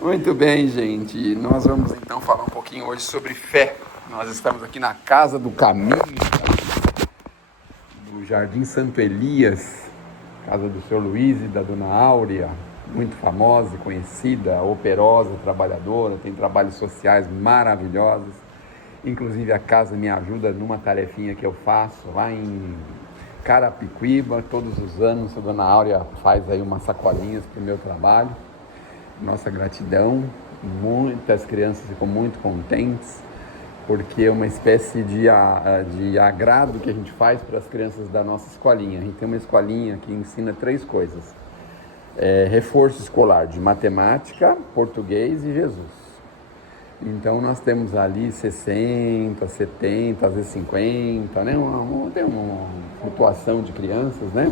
Muito bem, gente. Nós vamos então falar um pouquinho hoje sobre fé. Nós estamos aqui na Casa do Caminho, do Jardim Santo Elias, casa do Sr. Luiz e da Dona Áurea, muito famosa, conhecida, operosa, trabalhadora, tem trabalhos sociais maravilhosos. Inclusive a casa me ajuda numa tarefinha que eu faço lá em Carapicuíba. Todos os anos a Dona Áurea faz aí umas sacolinhas para o meu trabalho. Nossa gratidão, muitas crianças ficam muito contentes, porque é uma espécie de agrado que a gente faz para as crianças da nossa escolinha. A gente tem uma escolinha que ensina 3 coisas: reforço escolar de matemática, português e Jesus. Então nós temos ali 60, 70, às vezes 50, né? Tem uma flutuação de crianças, né?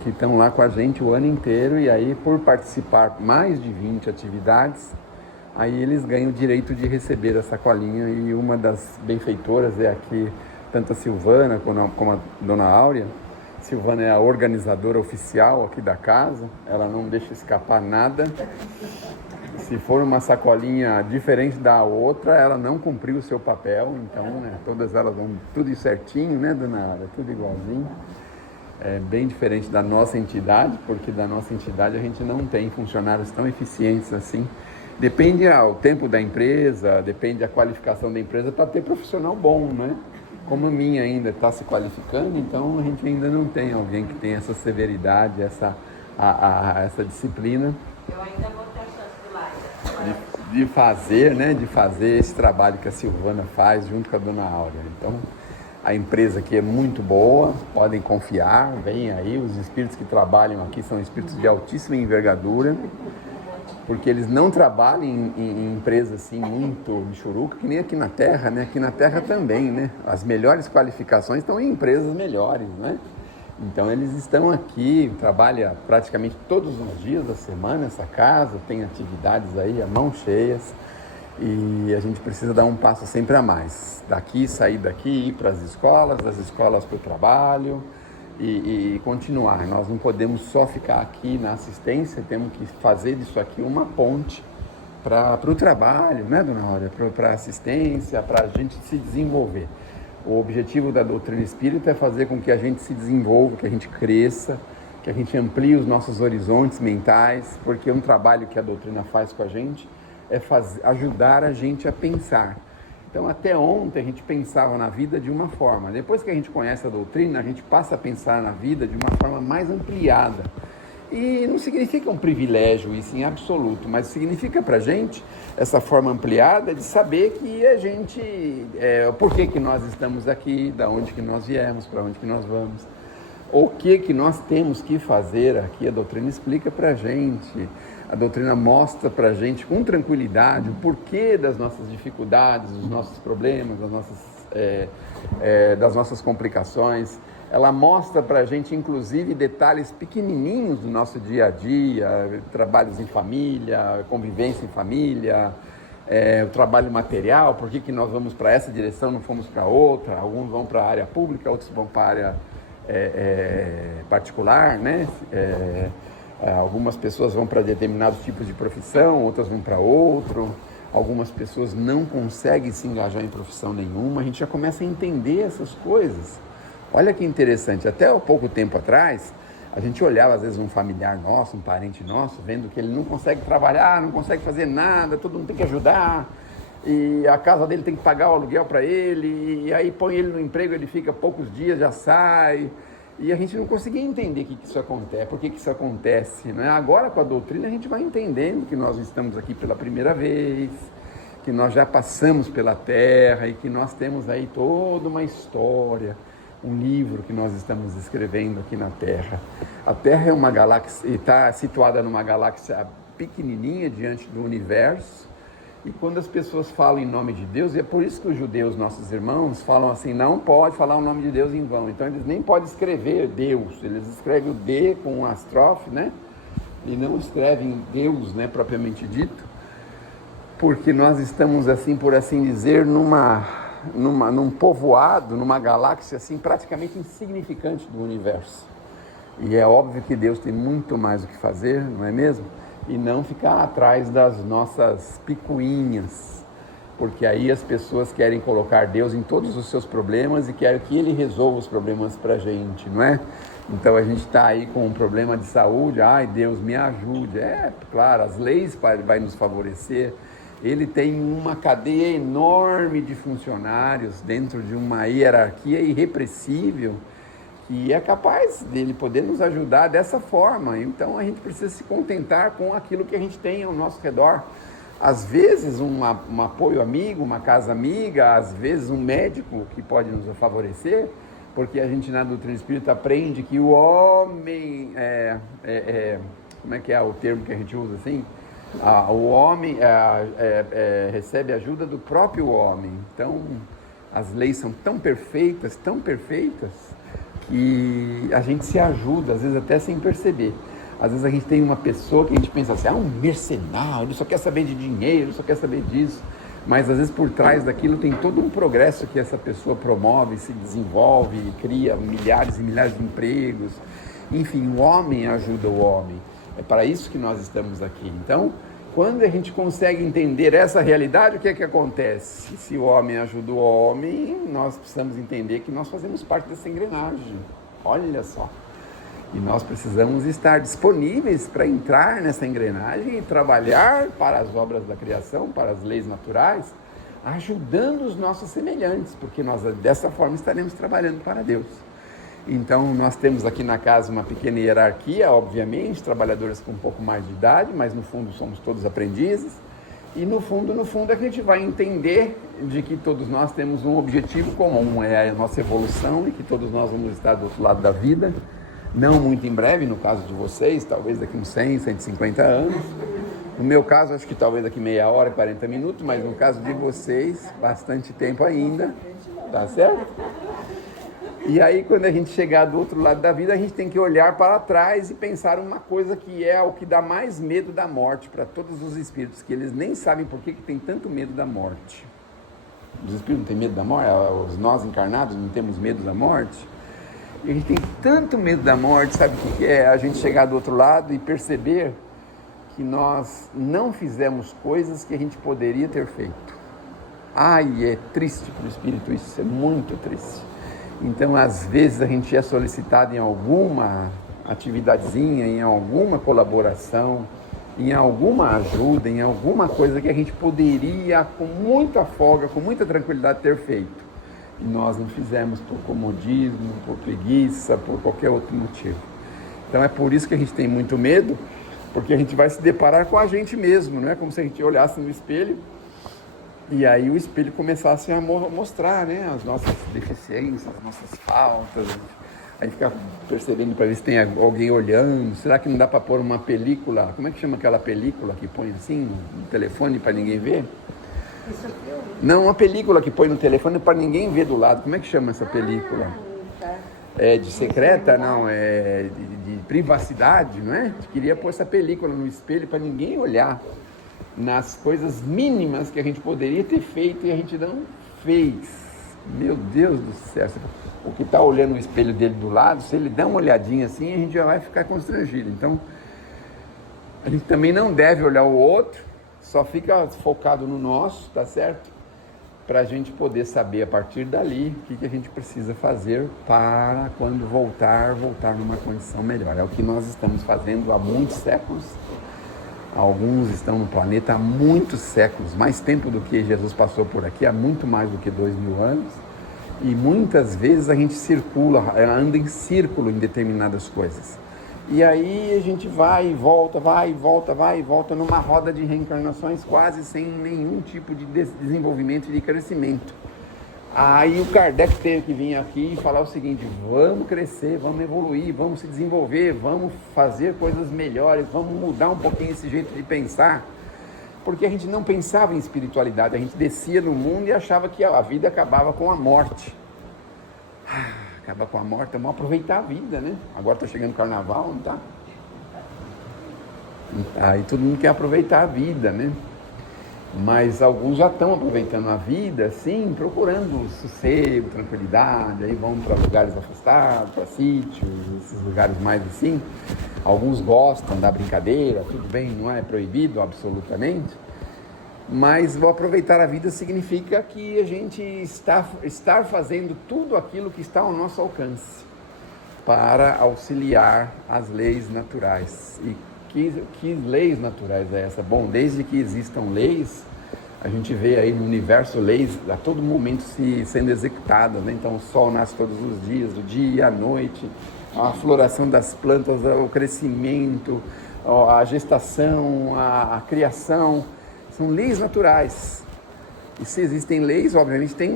Que estão lá com a gente o ano inteiro, e aí por participar mais de 20 atividades, aí eles ganham o direito de receber a sacolinha. E uma das benfeitoras é aqui, tanto a Silvana como a Dona Áurea. Silvana é a organizadora oficial aqui da casa, ela não deixa escapar nada. Se for uma sacolinha diferente da outra, ela não cumpriu o seu papel. Então, né, todas elas vão tudo certinho, né, Dona Áurea? Tudo igualzinho. É bem diferente da nossa entidade, porque da nossa entidade a gente não tem funcionários tão eficientes assim. Depende ao tempo da empresa, depende da qualificação da empresa para ter profissional bom, né? Como a minha ainda está se qualificando, então a gente ainda não tem alguém que tenha essa severidade, essa disciplina. Eu ainda vou ter a chance de fazer, né? De fazer esse trabalho que a Silvana faz junto com a Dona Áurea. Então, a empresa aqui é muito boa, podem confiar, vem aí, os espíritos que trabalham aqui são espíritos de altíssima envergadura, porque eles não trabalham em empresas assim muito michuruca, que nem aqui na Terra, né? Aqui na Terra também, né? As melhores qualificações estão em empresas melhores, né? Então eles estão aqui, trabalham praticamente todos os dias da semana essa casa, tem atividades aí a mão cheias. E a gente precisa dar um passo sempre a mais. Daqui, sair daqui, ir para as escolas, das escolas para o trabalho e continuar. Nós não podemos só ficar aqui na assistência, temos que fazer disso aqui uma ponte para o trabalho, né, Dona Áurea? Para a assistência, para a gente se desenvolver. O objetivo da doutrina espírita é fazer com que a gente se desenvolva, que a gente cresça, que a gente amplie os nossos horizontes mentais, porque um trabalho que a doutrina faz com a gente é ajudar a gente a pensar. Então, até ontem a gente pensava na vida de uma forma. Depois que a gente conhece a doutrina, a gente passa a pensar na vida de uma forma mais ampliada. E não significa um privilégio isso em absoluto, mas significa para a gente essa forma ampliada de saber que a gente, por que nós estamos aqui, da onde que nós viemos, para onde que nós vamos, o que nós temos que fazer aqui. A doutrina explica para a gente. A doutrina mostra para a gente com tranquilidade o porquê das nossas dificuldades, dos nossos problemas, das nossas complicações. Ela mostra para a gente, inclusive, detalhes pequenininhos do nosso dia a dia, trabalhos em família, convivência em família, o trabalho material, por que nós vamos para essa direção, não fomos para outra. Alguns vão para a área pública, outros vão para a área particular, né? Algumas pessoas vão para determinados tipos de profissão, outras vão para outro. Algumas pessoas não conseguem se engajar em profissão nenhuma. A gente já começa a entender essas coisas. Olha que interessante, até há pouco tempo atrás, a gente olhava às vezes um familiar nosso, um parente nosso, vendo que ele não consegue trabalhar, não consegue fazer nada, todo mundo tem que ajudar, e a casa dele tem que pagar o aluguel para ele, e aí põe ele no emprego, ele fica poucos dias, já sai. E a gente não conseguia entender que isso acontece, por que isso acontece, né? Agora, com a doutrina, a gente vai entendendo que nós estamos aqui pela primeira vez, que nós já passamos pela Terra e que nós temos aí toda uma história, um livro que nós estamos escrevendo aqui na Terra. A Terra é uma galáxia, está situada numa galáxia pequenininha diante do universo. E quando as pessoas falam em nome de Deus, e é por isso que os judeus, nossos irmãos, falam assim, não pode falar o nome de Deus em vão. Então eles nem podem escrever Deus, eles escrevem o D com uma estrofe, né? E não escrevem Deus, né, propriamente dito, porque nós estamos, assim, por assim dizer, num povoado, numa galáxia assim, praticamente insignificante do universo. E é óbvio que Deus tem muito mais o que fazer, não é mesmo? e não ficar atrás das nossas picuinhas, porque aí as pessoas querem colocar Deus em todos os seus problemas e querem que Ele resolva os problemas para a gente, não é? Então a gente está aí com um problema de saúde, ai Deus me ajude, claro, as leis vai nos favorecer. Ele tem uma cadeia enorme de funcionários dentro de uma hierarquia irrepressível, que é capaz dele poder nos ajudar dessa forma. Então a gente precisa se contentar com aquilo que a gente tem ao nosso redor. Às vezes um apoio amigo, uma casa amiga, às vezes um médico que pode nos favorecer, porque a gente na doutrina espírita aprende que o homem, como é que é o termo que a gente usa assim? O homem recebe ajuda do próprio homem. Então as leis são tão perfeitas, que a gente se ajuda, às vezes até sem perceber. Às vezes a gente tem uma pessoa que a gente pensa assim, um mercenário, ele só quer saber de dinheiro, ele só quer saber disso. Mas às vezes por trás daquilo tem todo um progresso que essa pessoa promove, se desenvolve, cria milhares e milhares de empregos. Enfim, o homem ajuda o homem. É para isso que nós estamos aqui. Então, quando a gente consegue entender essa realidade, o que é que acontece? Se o homem ajuda o homem, nós precisamos entender que nós fazemos parte dessa engrenagem. Olha só. E nós precisamos estar disponíveis para entrar nessa engrenagem e trabalhar para as obras da criação, para as leis naturais, ajudando os nossos semelhantes, porque nós dessa forma estaremos trabalhando para Deus. Então nós temos aqui na casa uma pequena hierarquia, obviamente, trabalhadores com um pouco mais de idade, mas no fundo somos todos aprendizes. E no fundo a gente vai entender de que todos nós temos um objetivo comum, é a nossa evolução, e que todos nós vamos estar do outro lado da vida, não muito em breve, no caso de vocês, talvez daqui uns 100, 150 anos. No meu caso, acho que talvez daqui meia hora, 40 minutos, mas no caso de vocês, bastante tempo ainda, tá certo? E aí, quando a gente chegar do outro lado da vida, a gente tem que olhar para trás e pensar uma coisa que é o que dá mais medo da morte para todos os espíritos, que eles nem sabem por que tem tanto medo da morte. Os espíritos não têm medo da morte? Nós encarnados não temos medo da morte? E a gente tem tanto medo da morte, sabe o que é? A gente chegar do outro lado e perceber que nós não fizemos coisas que a gente poderia ter feito. Ai, é triste para o espírito isso, é muito triste. Então, às vezes, a gente é solicitado em alguma atividadezinha, em alguma colaboração, em alguma ajuda, em alguma coisa que a gente poderia, com muita folga, com muita tranquilidade, ter feito. E nós não fizemos por comodismo, por preguiça, por qualquer outro motivo. Então, é por isso que a gente tem muito medo, porque a gente vai se deparar com a gente mesmo, não é? Como se a gente olhasse no espelho e aí o espelho começasse a mostrar, né, as nossas deficiências, as nossas faltas. Aí fica percebendo para ver se tem alguém olhando. Será que não dá para pôr uma película? Como é que chama aquela película que põe assim no telefone para ninguém ver? Isso é filme? Não, uma película que põe no telefone para ninguém ver do lado. Como é que chama essa película? Tá. É de secreta? Não, é de privacidade, não é? A gente queria pôr essa película no espelho para ninguém olhar nas coisas mínimas que a gente poderia ter feito e a gente não fez. Meu Deus do céu, o que está olhando o espelho dele do lado, se ele dá uma olhadinha assim, a gente já vai ficar constrangido. Então, a gente também não deve olhar o outro, só fica focado no nosso, tá certo? Para a gente poder saber a partir dali o que a gente precisa fazer para, quando voltar numa condição melhor. É o que nós estamos fazendo há muitos séculos. Alguns estão no planeta há muitos séculos, mais tempo do que Jesus passou por aqui, há muito mais do que 2000 anos. E muitas vezes a gente anda em círculo em determinadas coisas. E aí a gente vai e volta numa roda de reencarnações quase sem nenhum tipo de desenvolvimento e de crescimento. Aí o Kardec teve que vir aqui e falar o seguinte: vamos crescer, vamos evoluir, vamos se desenvolver, vamos fazer coisas melhores, vamos mudar um pouquinho esse jeito de pensar. Porque a gente não pensava em espiritualidade, a gente descia no mundo e achava que a vida acabava com a morte. Acaba com a morte, vamos aproveitar a vida, né? Agora está chegando o carnaval, não tá? Aí todo mundo quer aproveitar a vida, né? Mas alguns já estão aproveitando a vida, assim, procurando sossego, tranquilidade, aí vão para lugares afastados, para sítios, esses lugares mais assim. Alguns gostam da brincadeira, tudo bem, não é proibido absolutamente, mas o aproveitar a vida significa que a gente estar fazendo tudo aquilo que está ao nosso alcance para auxiliar as leis naturais. E que leis naturais é essa? Bom, desde que existam leis, a gente vê aí no universo leis a todo momento sendo executadas, né? Então o sol nasce todos os dias, o dia, a noite, a floração das plantas, o crescimento, a gestação, a criação, são leis naturais. E se existem leis, obviamente tem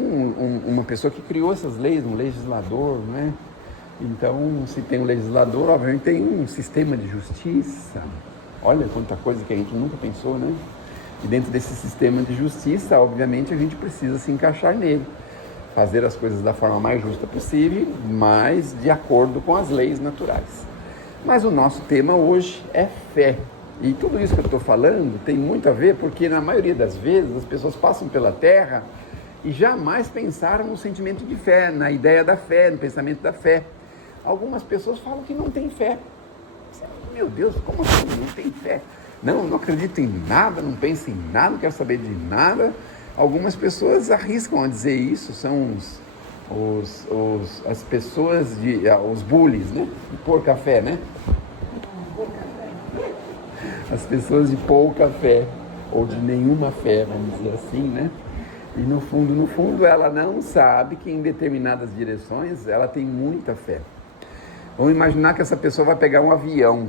uma pessoa que criou essas leis, um legislador, né? Então, se tem um legislador, obviamente tem um sistema de justiça. Olha quanta coisa que a gente nunca pensou, né? E dentro desse sistema de justiça, obviamente, a gente precisa se encaixar nele. Fazer as coisas da forma mais justa possível, mas de acordo com as leis naturais. Mas o nosso tema hoje é fé. E tudo isso que eu estou falando tem muito a ver porque, na maioria das vezes, as pessoas passam pela Terra e jamais pensaram no sentimento de fé, na ideia da fé, no pensamento da fé. Algumas pessoas falam que não tem fé. Meu Deus, como assim não tem fé? Não acredito em nada, não penso em nada, não quero saber de nada. Algumas pessoas arriscam a dizer isso, são as pessoas, os bullies, né? De pouca fé, né? As pessoas de pouca fé, ou de nenhuma fé, vamos dizer assim, né? E no fundo, ela não sabe que em determinadas direções ela tem muita fé. Vamos imaginar que essa pessoa vai pegar um avião.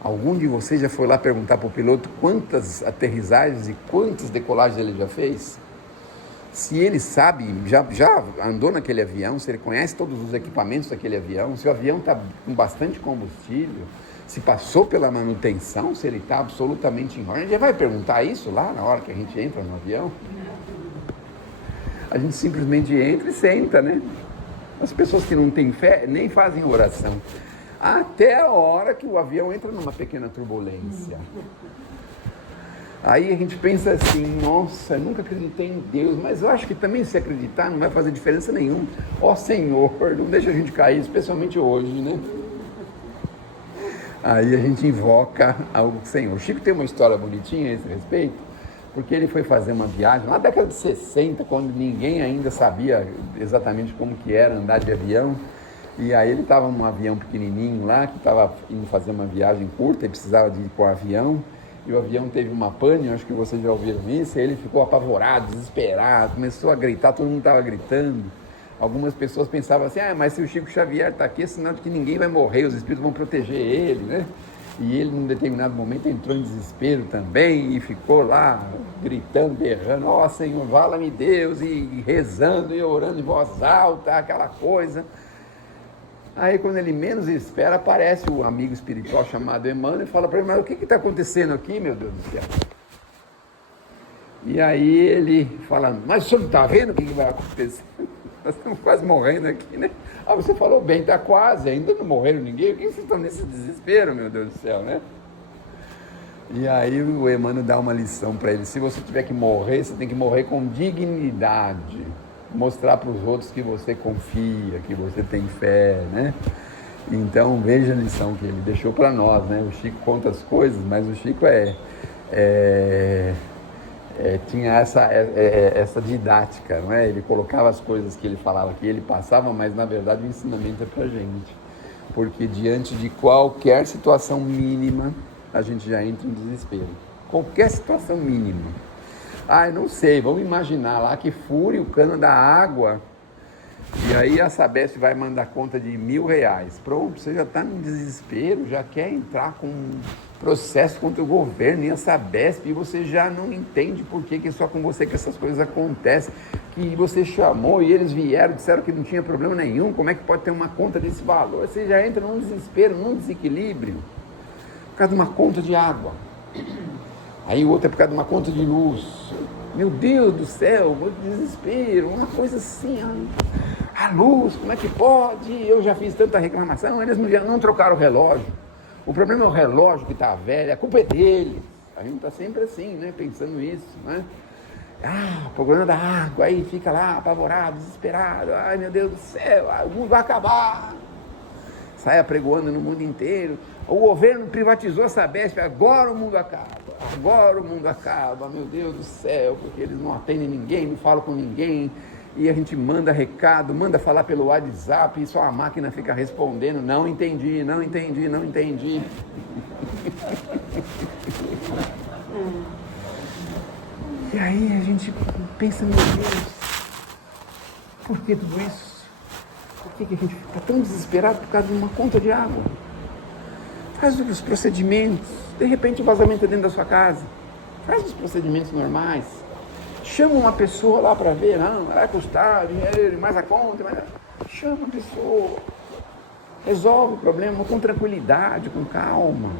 Algum de vocês já foi lá perguntar para o piloto quantas aterrissagens e quantas decolagens ele já fez? Se ele sabe, já andou naquele avião, se ele conhece todos os equipamentos daquele avião, se o avião está com bastante combustível, se passou pela manutenção, se ele está absolutamente em ordem, a gente já vai perguntar isso lá na hora que a gente entra no avião? A gente simplesmente entra e senta, né? As pessoas que não têm fé nem fazem oração. Até a hora que o avião entra numa pequena turbulência. Aí a gente pensa assim, nossa, eu nunca acreditei em Deus, mas eu acho que também se acreditar não vai fazer diferença nenhuma. Ó Senhor, não deixa a gente cair, especialmente hoje, né? Aí a gente invoca ao Senhor. O Chico tem uma história bonitinha a esse respeito, porque ele foi fazer uma viagem na década de 60, quando ninguém ainda sabia exatamente como que era andar de avião. E aí ele estava num avião pequenininho lá, que estava indo fazer uma viagem curta e precisava de ir para o avião. E o avião teve uma pane, acho que vocês já ouviram isso, e ele ficou apavorado, desesperado, começou a gritar, todo mundo estava gritando. Algumas pessoas pensavam assim, mas se o Chico Xavier está aqui, é sinal de que ninguém vai morrer, os espíritos vão proteger ele, né? E ele, num determinado momento, entrou em desespero também e ficou lá gritando, berrando, ó Senhor, vala-me Deus, e rezando e orando em voz alta, aquela coisa. Aí, quando ele menos espera, aparece o amigo espiritual chamado Emmanuel e fala para ele, mas o que está acontecendo aqui, meu Deus do céu? E aí ele fala, mas o senhor não está vendo o que vai acontecer? Nós estamos quase morrendo aqui, né? Você falou bem, está quase, ainda não morreram ninguém, por que vocês estão nesse desespero, meu Deus do céu, né? E aí o Emmanuel dá uma lição para ele, se você tiver que morrer, você tem que morrer com dignidade, mostrar para os outros que você confia, que você tem fé, né? Então veja a lição que ele deixou para nós, né? O Chico conta as coisas, mas o Chico tinha essa didática, não é? Ele colocava as coisas que ele falava, que ele passava, mas na verdade o ensinamento é pra gente, porque diante de qualquer situação mínima, a gente já entra em desespero, qualquer situação mínima. Eu não sei, vamos imaginar lá que fure o cano da água, e aí a Sabesp vai mandar conta de R$1.000, pronto, você já está no desespero, já quer entrar com processo contra o governo e a Sabesp, e você já não entende por que é só com você que essas coisas acontecem, que você chamou e eles vieram, disseram que não tinha problema nenhum, como é que pode ter uma conta desse valor? Você já entra num desespero, num desequilíbrio, por causa de uma conta de água, aí o outro é por causa de uma conta de luz, meu Deus do céu, muito desespero, uma coisa assim, a luz, como é que pode? Eu já fiz tanta reclamação, eles não trocaram o relógio. O problema é o relógio que está velho, a culpa é deles. A gente está sempre assim, né? Pensando isso, né? Procurando a água, aí fica lá apavorado, desesperado. Ai, meu Deus do céu, o mundo vai acabar. Sai apregoando no mundo inteiro. O governo privatizou a Sabesp, agora o mundo acaba. Agora o mundo acaba, meu Deus do céu, porque eles não atendem ninguém, não falam com ninguém. E a gente manda recado, manda falar pelo WhatsApp e só a máquina fica respondendo, não entendi, não entendi, não entendi. E aí a gente pensa, meu Deus, por que tudo isso? Por que a gente fica tão desesperado por causa de uma conta de água? Faz os procedimentos, de repente o vazamento é dentro da sua casa, faz os procedimentos normais. Chama uma pessoa lá para ver, não, vai custar dinheiro, mais a conta, mas... Chama a pessoa, resolve o problema com tranquilidade, com calma.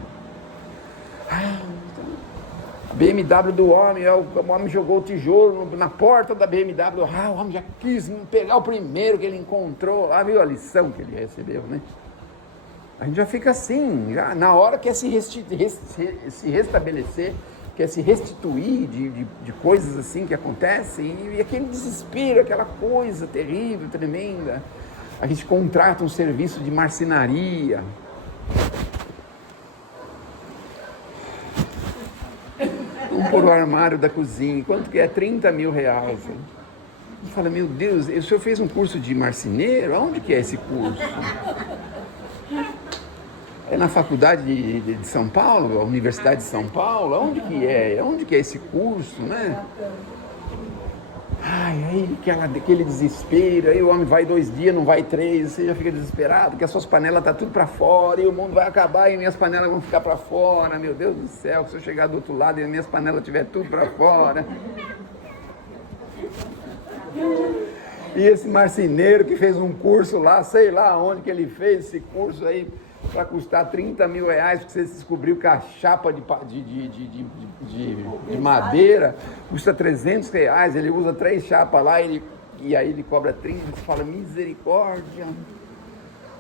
A BMW do homem, o homem jogou o tijolo na porta da BMW, o homem já quis pegar o primeiro que ele encontrou, lá viu a lição que ele recebeu, né? A gente já fica assim, já na hora quer se restabelecer, quer se restituir de coisas assim que acontecem, e aquele desespero, aquela coisa terrível, tremenda. A gente contrata um serviço de marcenaria. Vamos pôr o armário da cozinha, quanto que é? 30 mil reais. A gente fala, meu Deus, o senhor fez um curso de marceneiro? Aonde que é esse curso? É na faculdade de São Paulo, a Universidade de São Paulo? Onde que é? Onde que é esse curso, né? Aí aquele desespero, aí o homem vai 2 dias, não vai 3, você já fica desesperado, porque as suas panelas estão tudo para fora, e o mundo vai acabar e minhas panelas vão ficar para fora, meu Deus do céu, se eu chegar do outro lado e minhas panelas estiver tudo para fora. E esse marceneiro que fez um curso lá, sei lá onde que ele fez esse curso aí, para custar 30 mil reais, porque você descobriu que a chapa de madeira custa 300 reais, ele usa 3 chapas lá, e aí ele cobra 30, você fala, misericórdia,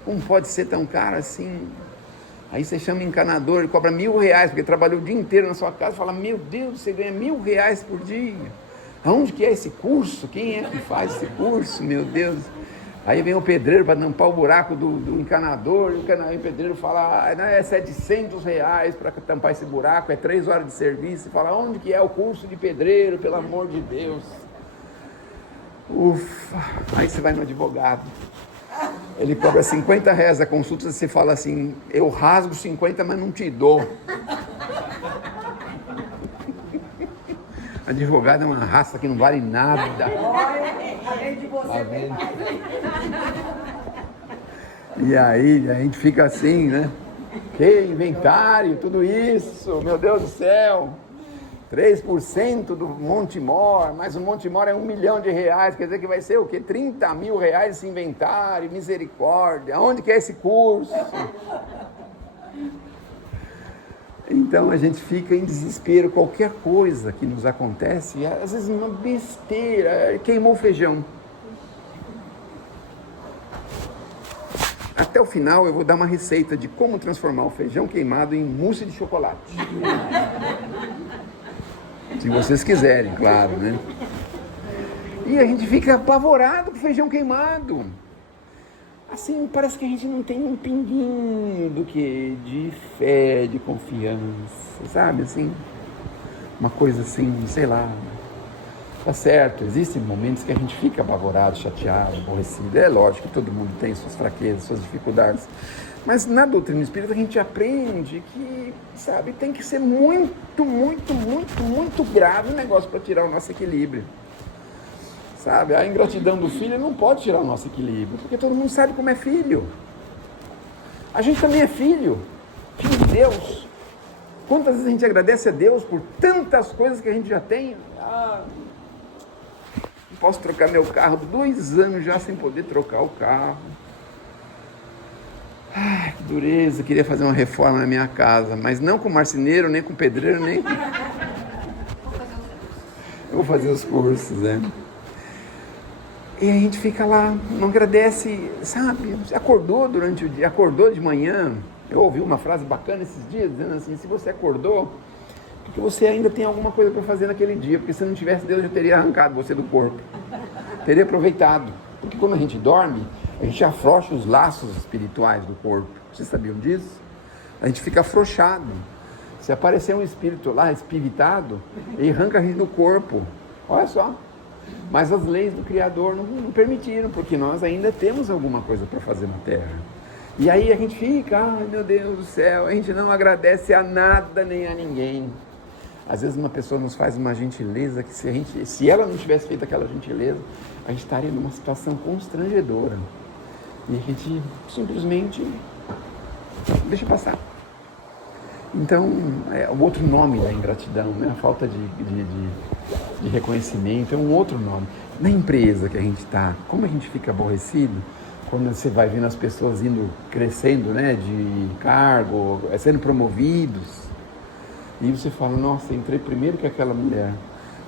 como pode ser tão caro assim? Aí você chama o encanador, ele cobra 1.000 reais, porque trabalhou o dia inteiro na sua casa, fala, meu Deus, você ganha 1.000 reais por dia, aonde que é esse curso? Quem é que faz esse curso, meu Deus? Aí vem o pedreiro para tampar o buraco do encanador, e o pedreiro fala, é 700 reais para tampar esse buraco, é 3 horas de serviço, e fala, onde que é o curso de pedreiro, pelo amor de Deus? Ufa, aí você vai no advogado, ele cobra 50 reais a consulta, você fala assim, eu rasgo 50, mas não te dou. Advogado é uma raça que não vale nada. Além de você, e aí a gente fica assim, né? Que inventário, tudo isso, meu Deus do céu. 3% do Monte Mor, mas o Monte Mor é 1 milhão de reais, quer dizer que vai ser o quê? 30 mil reais esse inventário, misericórdia. Onde que é esse curso? Então a gente fica em desespero, qualquer coisa que nos acontece, às vezes uma besteira, queimou o feijão. Até o final eu vou dar uma receita de como transformar o feijão queimado em mousse de chocolate. Se vocês quiserem, claro, né? E a gente fica apavorado com o feijão queimado. Assim, parece que a gente não tem um pinguinho do que de fé, de confiança, sabe, assim, uma coisa assim, sei lá, tá certo, existem momentos que a gente fica apavorado, chateado, aborrecido, é lógico que todo mundo tem suas fraquezas, suas dificuldades, mas na doutrina espírita a gente aprende que, sabe, tem que ser muito, muito, muito, muito grave o negócio para tirar o nosso equilíbrio. Sabe, a ingratidão do filho não pode tirar o nosso equilíbrio, porque todo mundo sabe como é filho. A gente também é filho de Deus. Quantas vezes a gente agradece a Deus por tantas coisas que a gente já tem? Não posso trocar meu carro, 2 anos já sem poder trocar o carro. Que dureza, queria fazer uma reforma na minha casa, mas não com marceneiro, nem com pedreiro, nem com... Eu vou fazer os cursos, né? E a gente fica lá, não agradece, sabe? Você acordou durante o dia, acordou de manhã. Eu ouvi uma frase bacana esses dias, dizendo assim, se você acordou Porque você ainda tem alguma coisa para fazer naquele dia, porque se não tivesse, Deus já teria arrancado você do corpo, teria aproveitado. Porque quando a gente dorme, a gente afrouxa os laços espirituais do corpo. Vocês sabiam disso? A gente fica afrouxado. Se aparecer um espírito lá, espiritado, ele arranca a gente do corpo. Olha só. Mas as leis do Criador não permitiram, porque nós ainda temos alguma coisa para fazer na Terra. E aí a gente fica, ai meu Deus do céu, a gente não agradece a nada nem a ninguém. Às vezes uma pessoa nos faz uma gentileza que se ela não tivesse feito aquela gentileza, a gente estaria numa situação constrangedora. E a gente simplesmente deixa passar. Então, o outro nome da ingratidão, né? A falta de reconhecimento é um outro nome. Na empresa que a gente está, como a gente fica aborrecido quando você vai vendo as pessoas indo crescendo, né? De cargo, sendo promovidos. E você fala, nossa, eu entrei primeiro que aquela mulher.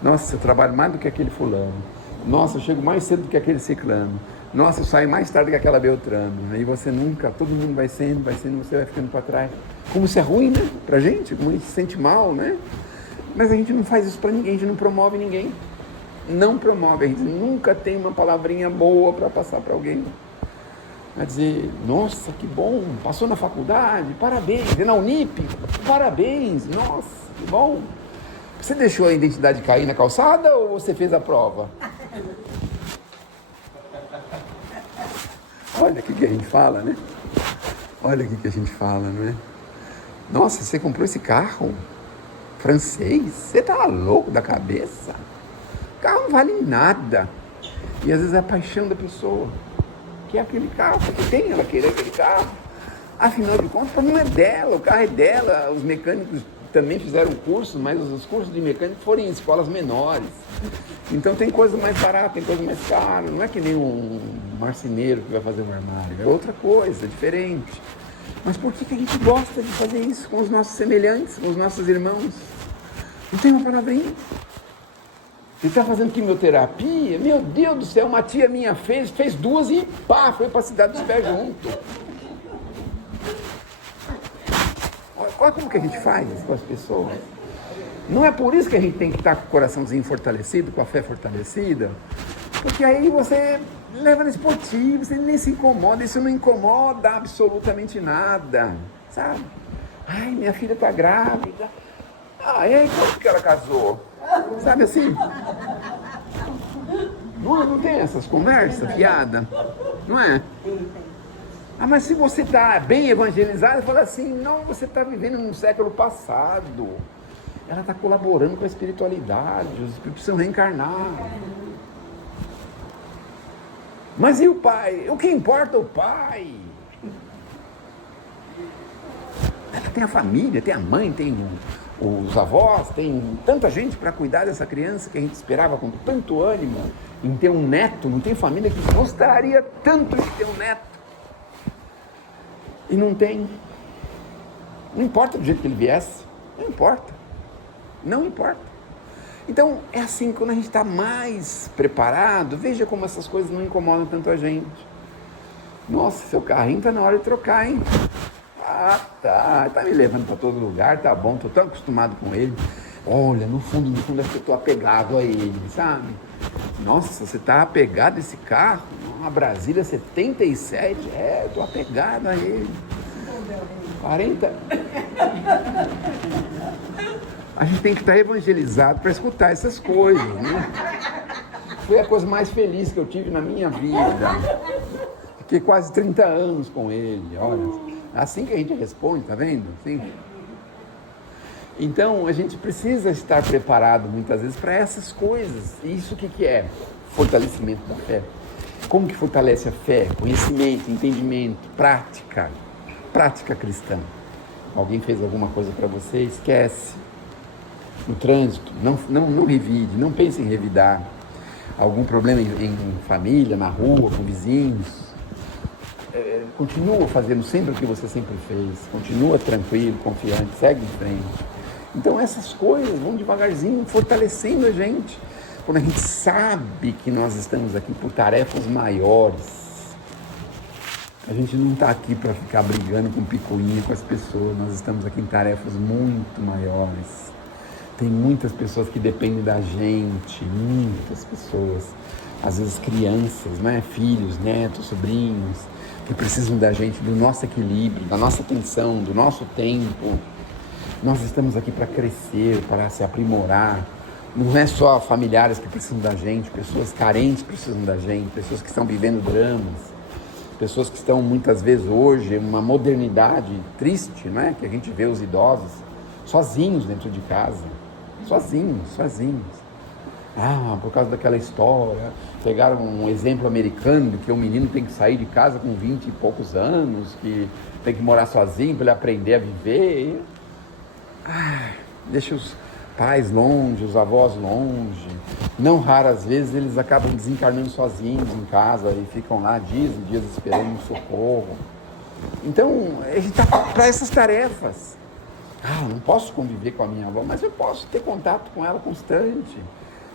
Nossa, eu trabalho mais do que aquele fulano. Nossa, eu chego mais cedo do que aquele ciclano. Nossa, eu saio mais tarde que aquela Beltrano. Aí você nunca, todo mundo vai sendo, você vai ficando para trás. Como isso é ruim, né? Pra gente, como a gente se sente mal, né? Mas a gente não faz isso para ninguém, a gente não promove ninguém. Não promove, a gente nunca tem uma palavrinha boa para passar para alguém. Vai dizer, nossa, que bom, passou na faculdade, parabéns, e na Unip, parabéns, nossa, que bom. Você deixou a identidade cair na calçada ou você fez a prova? Olha o que a gente fala, né? Olha o que a gente fala, não é? Nossa, você comprou esse carro francês? Você tá louco da cabeça? O carro não vale nada. E às vezes é a paixão da pessoa. Que é aquele carro, que tem ela querer aquele carro. Afinal de contas, o problema é dela, o carro é dela. Os mecânicos também fizeram curso, mas os cursos de mecânico foram em escolas menores. Então tem coisa mais barata, tem coisa mais cara. Não é que nem um marceneiro que vai fazer um armário. É outra coisa, diferente. Mas por que a gente gosta de fazer isso com os nossos semelhantes, com os nossos irmãos? Não tem uma palavrinha. Você está fazendo quimioterapia? Meu Deus do céu, uma tia minha fez 2 e pá, foi para a cidade dos pés junto. Olha como que a gente faz isso com as pessoas. Não é por isso que a gente tem que estar com o coraçãozinho fortalecido, com a fé fortalecida, porque aí você leva no esportivo, você nem se incomoda, isso não incomoda absolutamente nada, sabe? Ai, minha filha está grávida. Ah, e aí, quando que ela casou? Sabe assim? Não tem essas conversas fiadas? Não é? Ah, mas se você está bem evangelizado, fala assim, não, você está vivendo num século passado. Ela está colaborando com a espiritualidade, os espíritos precisam reencarnar. Mas e o pai? O que importa é o pai? Ela tem a família, tem a mãe, tem os avós, tem tanta gente para cuidar dessa criança que a gente esperava com tanto ânimo em ter um neto. Não tem família que gostaria tanto de ter um neto e não tem. Não importa do jeito que ele viesse, não importa, não importa. Então é assim, quando a gente está mais preparado, veja como essas coisas não incomodam tanto a gente. Nossa, seu carrinho está na hora de trocar, hein? Ah, tá me levando para todo lugar, tá bom, tô tão acostumado com ele. Olha, no fundo é que eu tô apegado a ele, sabe? Nossa, você tá apegado a esse carro? Uma Brasília 77? Eu tô apegado a ele. 40? A gente tem que estar evangelizado para escutar essas coisas, né? Foi a coisa mais feliz que eu tive na minha vida. Fiquei quase 30 anos com ele, olha. Assim que a gente responde, tá vendo? Assim. Então, a gente precisa estar preparado muitas vezes para essas coisas. E isso o que é? Fortalecimento da fé. Como que fortalece a fé? Conhecimento, entendimento, prática. Prática cristã. Alguém fez alguma coisa para você, esquece. No trânsito, não revide, não pense em revidar. Algum problema em família, na rua, com vizinhos. Continua fazendo sempre o que você sempre fez, continua tranquilo, confiante, segue em frente. Então essas coisas vão devagarzinho fortalecendo a gente, quando a gente sabe que nós estamos aqui por tarefas maiores. A gente não está aqui para ficar brigando com picuinha com as pessoas, nós estamos aqui em tarefas muito maiores. Tem muitas pessoas que dependem da gente, muitas pessoas. Às vezes crianças, né? Filhos, netos, sobrinhos, que precisam da gente, do nosso equilíbrio, da nossa atenção, do nosso tempo. Nós estamos aqui para crescer, para se aprimorar. Não é só familiares que precisam da gente, pessoas carentes precisam da gente, pessoas que estão vivendo dramas, pessoas que estão muitas vezes hoje em uma modernidade triste, né? Que a gente vê os idosos sozinhos dentro de casa, sozinhos. Por causa daquela história, pegaram um exemplo americano de que o menino tem que sair de casa com 20 e poucos anos, que tem que morar sozinho para ele aprender a viver. Deixa os pais longe, os avós longe. Não raras vezes eles acabam desencarnando sozinhos em casa e ficam lá dias e dias esperando um socorro. Então, a gente está para essas tarefas. Não posso conviver com a minha avó, mas eu posso ter contato com ela constante,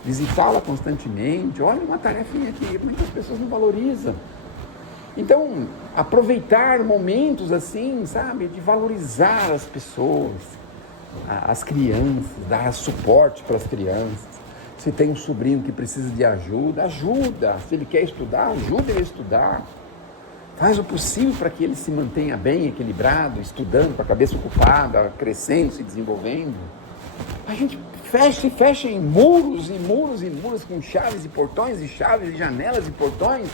visitá-la constantemente. Olha, uma tarefinha que muitas pessoas não valorizam. Então, aproveitar momentos assim, sabe, de valorizar as pessoas, as crianças, dar suporte para as crianças. Se tem um sobrinho que precisa de ajuda, ajuda. Se ele quer estudar, ajuda ele a estudar. Faz o possível para que ele se mantenha bem equilibrado, estudando, com a cabeça ocupada, crescendo, se desenvolvendo. A gente fecha em muros e muros e muros, com chaves e portões e chaves e janelas e portões,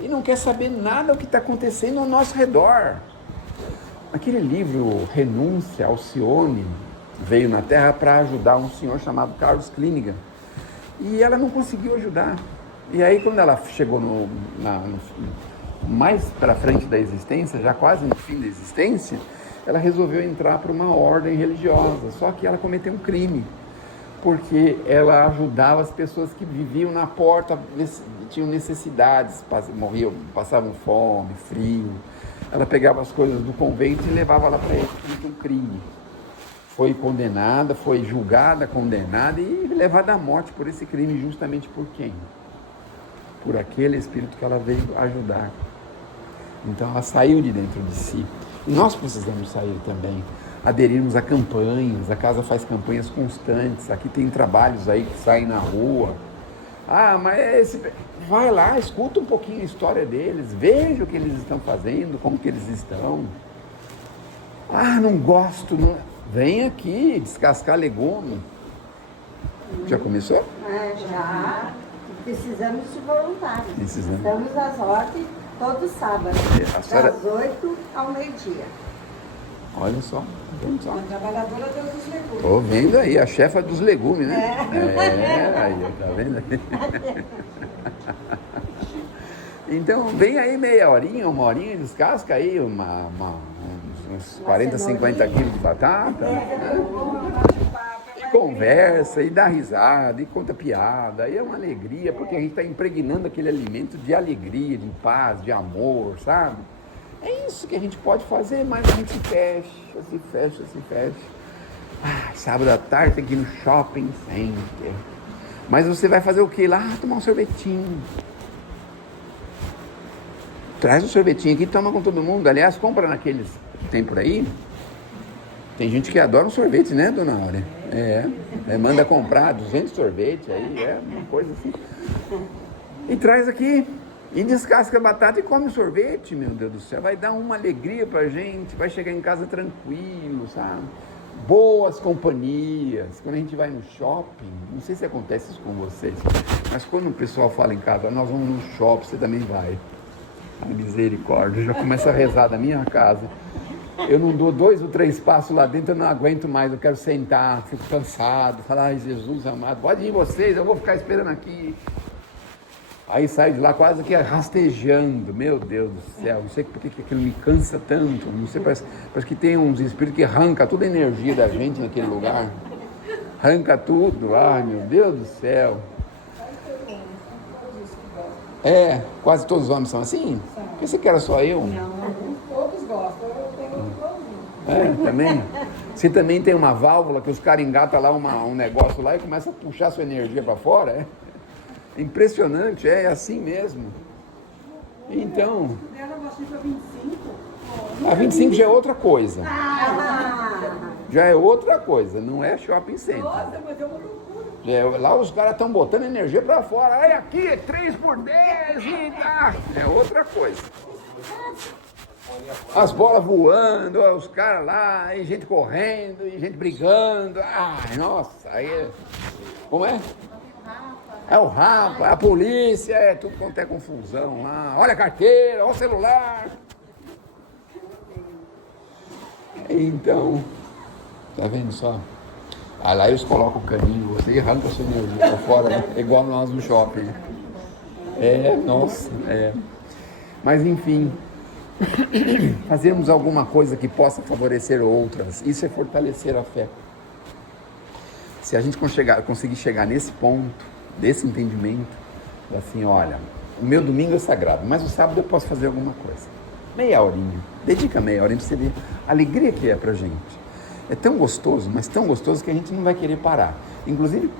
e não quer saber nada do que está acontecendo ao nosso redor. Aquele livro Renúncia, Alcione, veio na Terra para ajudar um senhor chamado Carlos Klinigan, e ela não conseguiu ajudar. E aí, quando ela chegou mais para frente da existência, já quase no fim da existência, ela resolveu entrar para uma ordem religiosa, só que ela cometeu um crime, porque ela ajudava as pessoas que viviam na porta, tinham necessidades, morriam, passavam fome, frio. Ela pegava as coisas do convento e levava lá para ele, cometeu um crime. Foi condenada, foi julgada, condenada e levada à morte por esse crime, justamente por quem? Por aquele espírito que ela veio ajudar. Então ela saiu de dentro de si. E nós precisamos sair também, aderirmos a campanhas. A casa faz campanhas constantes. Aqui tem trabalhos aí que saem na rua. Vai lá, escuta um pouquinho a história deles, veja o que eles estão fazendo, como que eles estão. Não gosto, não. Vem aqui descascar legume. Já começou? Já. Precisamos de voluntários. Precisamos. Estamos às ordens todo sábado, das 8 ao meio-dia. Olha só, vamos só. Uma trabalhadora dos legumes. Tô vendo aí, a chefa dos legumes, né? Aí, tá vendo aí? Então, vem aí meia horinha, uma horinha, descasca aí uns 40, 50 quilos de batata. E conversa, e dá risada, e conta piada, e é uma alegria, porque a gente está impregnando aquele alimento de alegria, de paz, de amor, sabe? É isso que a gente pode fazer, mas a gente se fecha. Sábado à tarde tem que ir no shopping center. Mas você vai fazer o quê lá? Tomar um sorvetinho. Traz um sorvetinho aqui e toma com todo mundo. Aliás, compra naqueles que tem por aí. Tem gente que adora um sorvete, né, dona Áurea? Manda comprar 200 sorvetes aí, uma coisa assim. E traz aqui, e descasca a batata e come o sorvete, meu Deus do céu. Vai dar uma alegria pra gente, vai chegar em casa tranquilo, sabe? Boas companhias. Quando a gente vai no shopping, não sei se acontece isso com vocês, mas quando o pessoal fala em casa, nós vamos no shopping, você também vai. A misericórdia, eu já começo a rezar da minha casa. Eu não dou 2 ou 3 passos lá dentro, eu não aguento mais, eu quero sentar, fico cansado, falar, ai Jesus amado, pode ir vocês, eu vou ficar esperando aqui. Aí saio de lá quase que rastejando, meu Deus do céu, não sei porque que aquilo me cansa tanto, não sei, parece que tem uns espíritos que arrancam toda a energia da gente naquele lugar, arranca tudo, ai meu Deus do céu. Quase todos os homens são assim? Pensei que era só eu. Não, todos gostam, eu tenho um problema. Também? Você também tem uma válvula que os caras engatam lá um negócio lá e começam a puxar sua energia para fora, Impressionante, é assim mesmo. Então... A 25 já é outra coisa. já é outra coisa, não é shopping center. Nossa, mas é uma loucura. Lá os caras estão botando energia pra fora. Olha aqui, é 3 por 10 e tá. É outra coisa. As bolas voando, os caras lá, e gente correndo, e gente brigando. Ai, nossa, aí é... Como é? É o Rafa, a polícia, é tudo quanto é confusão lá. Olha a carteira, olha o celular. Então, tá vendo só? Aí lá eles colocam o caninho, você arranca a sua energia pra fora, né? Igual nós no shopping. Nossa. Mas enfim, fazermos alguma coisa que possa favorecer outras, isso é fortalecer a fé. Se a gente conseguir chegar nesse ponto, desse entendimento, assim, olha, o meu domingo é sagrado, mas o sábado eu posso fazer alguma coisa. Meia horinha, dedica meia horinha pra você ver a alegria que é pra gente. É tão gostoso, mas tão gostoso que a gente não vai querer parar. Inclusive,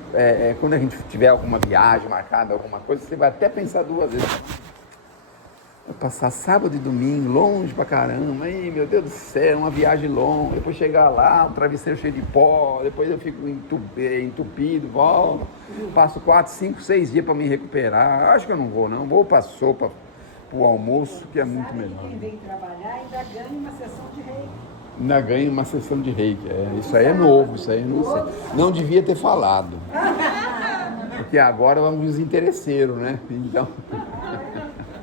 quando a gente tiver alguma viagem marcada, alguma coisa, você vai até pensar 2 vezes. Vou passar sábado e domingo, longe pra caramba, ai meu Deus do céu, uma viagem longa, depois chegar lá, um travesseiro cheio de pó, depois eu fico entupido, volto, passo 4, 5, 6 dias pra me recuperar. Acho que eu não vou pra sopa, pro almoço, que é muito melhor. Quem vem trabalhar ainda ganha uma sessão de reiki. Ainda ganha uma sessão de reiki. Isso aí é novo, isso aí eu não sei. Não devia ter falado. Porque agora vamos os interesseiros, né? Então.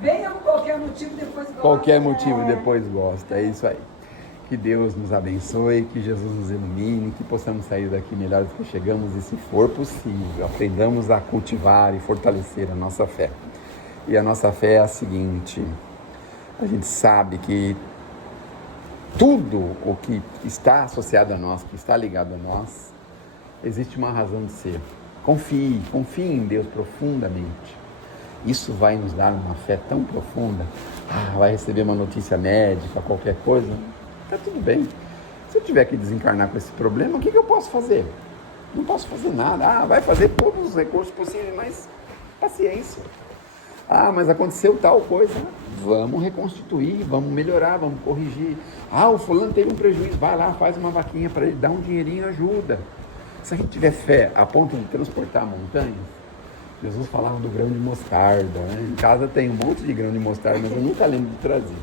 Venha por qualquer motivo, depois gosta. Qualquer motivo, depois gosta. É isso aí. Que Deus nos abençoe, que Jesus nos ilumine, que possamos sair daqui melhores do que chegamos e, se for possível, aprendamos a cultivar e fortalecer a nossa fé. E a nossa fé é a seguinte: a gente sabe que tudo o que está associado a nós, que está ligado a nós, existe uma razão de ser. Confie em Deus profundamente. Isso vai nos dar uma fé tão profunda. Vai receber uma notícia médica, qualquer coisa, tá tudo bem. Se eu tiver que desencarnar com esse problema, o que eu posso fazer? Não posso fazer nada. Vai fazer todos os recursos possíveis, mas paciência. Mas aconteceu tal coisa. Vamos reconstituir, vamos melhorar, vamos corrigir. O fulano teve um prejuízo, vai lá, faz uma vaquinha para ele, dá um dinheirinho, ajuda. Se a gente tiver fé a ponto de transportar montanhas, Jesus falava do grão de mostarda, né? Em casa tem um monte de grão de mostarda, mas eu nunca lembro de trazer.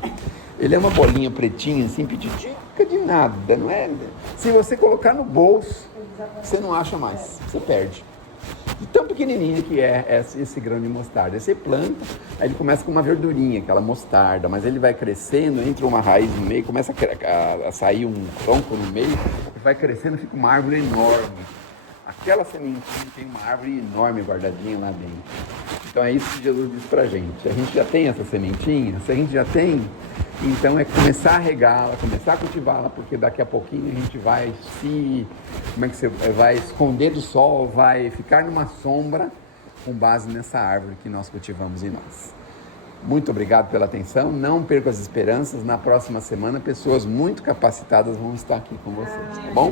Ele é uma bolinha pretinha, assim, pititica de nada, não é? Se você colocar no bolso, você não acha mais, você perde. De tão pequenininha que é esse grão de mostarda. Aí você planta, aí ele começa com uma verdurinha, aquela mostarda, mas ele vai crescendo, entra uma raiz no meio, começa a sair um tronco no meio, vai crescendo, fica uma árvore enorme. Aquela sementinha tem uma árvore enorme guardadinha lá dentro. Então é isso que Jesus diz pra gente. A gente já tem essa sementinha, se a gente já tem, então é começar a regá-la, começar a cultivá-la, porque daqui a pouquinho a gente vai vai esconder do sol, vai ficar numa sombra com base nessa árvore que nós cultivamos em nós. Muito obrigado pela atenção, não perca as esperanças. Na próxima semana, pessoas muito capacitadas vão estar aqui com vocês, tá bom?